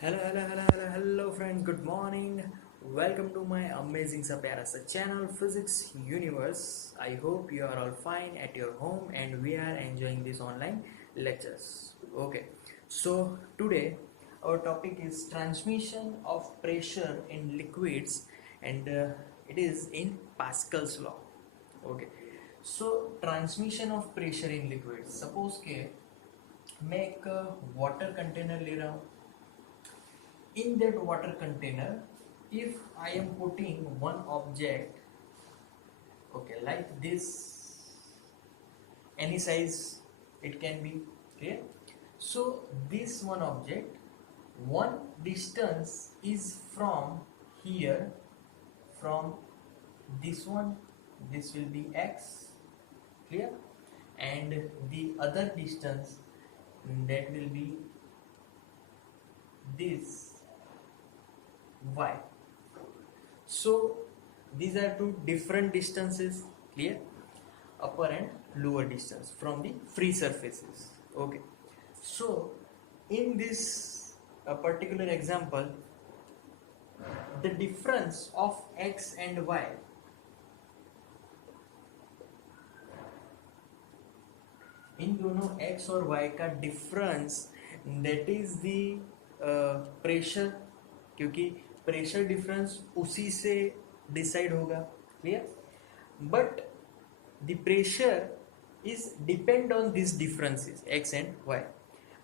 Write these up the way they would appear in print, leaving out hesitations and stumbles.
Hello friends, good morning. Welcome to my amazing सा प्यारा सा channel Physics Universe. I hope you are all fine at your home and we are enjoying these online lectures. Okay, so today our topic is transmission of pressure in liquids and it is in Pascal's law. Okay, so transmission of pressure in liquids. Suppose के मैं एक water container ले रहा हूँ. In that water container, if I am putting one object, okay, like this, any size it can be, clear. So this one object, one distance is from here, from this one, this will be x, clear, and the other distance, that will be this y. So these are two different distances, clear, upper and lower distance from the free surfaces. Okay, so in this particular example, the difference of x and y, इन दोनों x और y का difference, that is the pressure, क्योंकि pressure difference उसी से decide होगा, clear. But the pressure is depend on these differences x and y,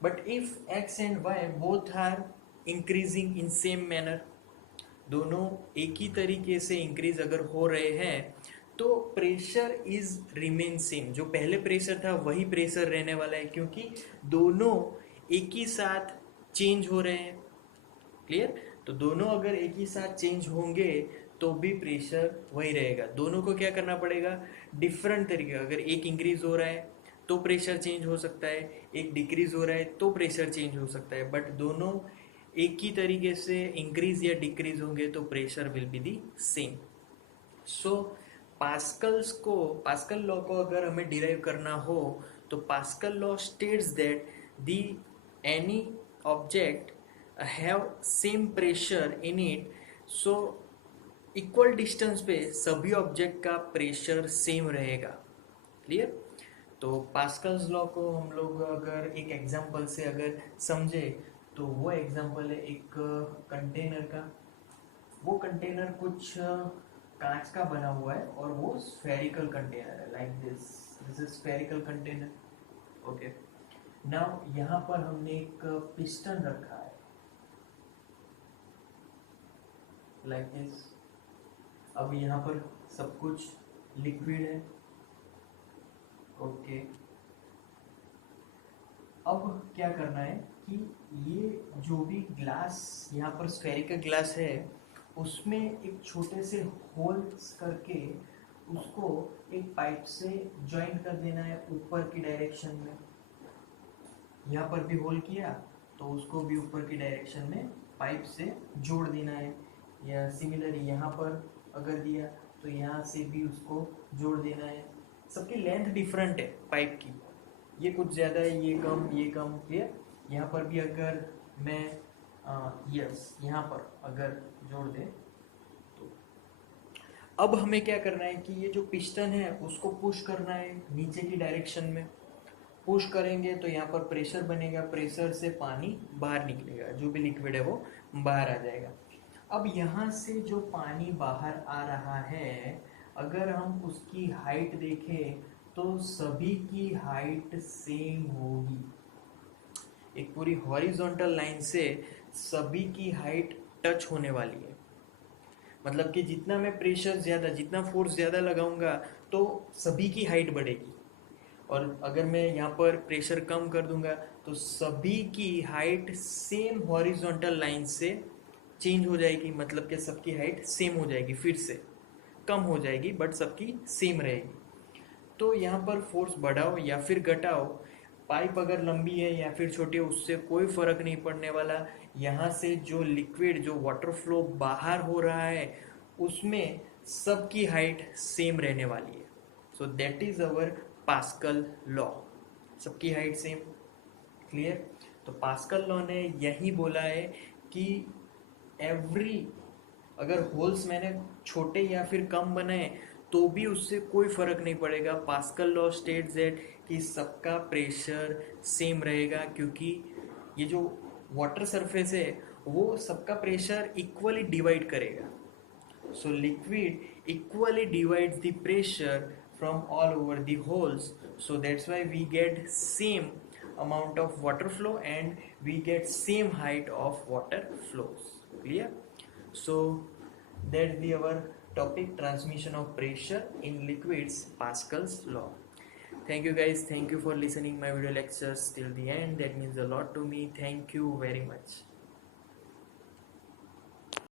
but if x and y both are increasing in same manner, दोनों एक ही तरीके से increase अगर हो रहे हैं, तो प्रेशर इज रिमेन सेम. जो पहले प्रेशर था वही प्रेशर रहने वाला है, क्योंकि दोनों एक ही साथ चेंज हो रहे हैं, क्लियर. तो दोनों अगर एक ही साथ चेंज होंगे तो भी प्रेशर वही रहेगा. दोनों को क्या करना पड़ेगा, डिफरेंट तरीके. अगर एक इंक्रीज हो रहा है तो प्रेशर चेंज हो सकता है, एक डिक्रीज हो रहा है तो प्रेशर चेंज हो सकता है, बट दोनों एक ही तरीके से इंक्रीज या डिक्रीज होंगे तो pressure will be the same. So pascal law को अगर हमें डिराइव करना हो तो pascal law states that the any object have same pressure in it. So equal distance पे सभी ऑब्जेक्ट का प्रेशर सेम रहेगा, क्लियर. तो पास्कल्स लॉ को हम लोग अगर एक एग्जांपल से अगर समझे तो वो एग्जांपल है एक कंटेनर का. वो कंटेनर कुछ कांच का बना हुआ है और वो स्फेरिकल कंटेनर है, like this is spherical container. Okay, now यहाँ पर हमने एक पिस्टन रखा है, लाइक दिस. अब यहाँ पर सब कुछ लिक्विड है. ओके, अब क्या करना है कि ये जो भी ग्लास यहाँ पर स्फेरिकल ग्लास है उसमें एक छोटे से होल्स करके उसको एक पाइप से जॉइंट कर देना है ऊपर की डायरेक्शन में. यहाँ पर भी होल किया तो उसको भी ऊपर की डायरेक्शन में पाइप से जोड़ देना है. या सिमिलरली यहाँ पर अगर दिया तो यहाँ से भी उसको जोड़ देना है. सबकी लेंथ डिफरेंट है पाइप की, ये कुछ ज़्यादा है, ये कम, क्लियर. यहाँ पर भी अगर मैं यहाँ पर अगर जोड़ दे तो अब हमें क्या करना है कि ये जो पिस्टन है उसको पुश करना है नीचे की डायरेक्शन में. पुश करेंगे तो यहाँ पर प्रेशर बनेगा, प्रेशर से पानी बाहर निकलेगा, जो भी लिक्विड है वो बाहर आ जाएगा. अब यहाँ से जो पानी बाहर आ रहा है, अगर हम उसकी हाइट देखें तो सभी की हाइट सेम होगी. एक पूरी हॉरिजॉन्टल लाइन से सभी की हाइट टच होने वाली है. मतलब कि जितना मैं प्रेशर ज़्यादा, जितना फोर्स ज़्यादा लगाऊंगा तो सभी की हाइट बढ़ेगी, और अगर मैं यहाँ पर प्रेशर कम कर दूंगा तो सभी की हाइट सेम हॉरिजॉन्टल लाइन से चेंज हो जाएगी. मतलब कि सबकी हाइट सेम हो जाएगी, फिर से कम हो जाएगी बट सबकी सेम रहेगी. तो यहाँ पर फोर्स बढ़ाओ या फिर घटाओ, पाइप अगर लंबी है या फिर छोटी है उससे कोई फर्क नहीं पड़ने वाला. यहाँ से जो लिक्विड, जो वाटर फ्लो बाहर हो रहा है उसमें सबकी हाइट सेम रहने वाली है. So that is our pascal law, सबकी हाइट सेम, क्लियर. तो पास्कल लॉ ने यही बोला है कि एवरी अगर होल्स मैंने छोटे या फिर कम बनाए तो भी उससे कोई फर्क नहीं पड़ेगा। पास्कल लॉ स्टेट्स दैट कि सबका प्रेशर सेम रहेगा, क्योंकि ये जो वाटर सरफेस है वो सबका प्रेशर इक्वली डिवाइड करेगा। So liquid equally divides the pressure from all over the holes. So that's why we get same amount of water flow and we get same height of water flows. Clear? So that's the our topic, transmission of pressure in liquids, Pascal's law. Thank you guys. Thank you for listening my video lectures till the end. That means a lot to me. Thank you very much.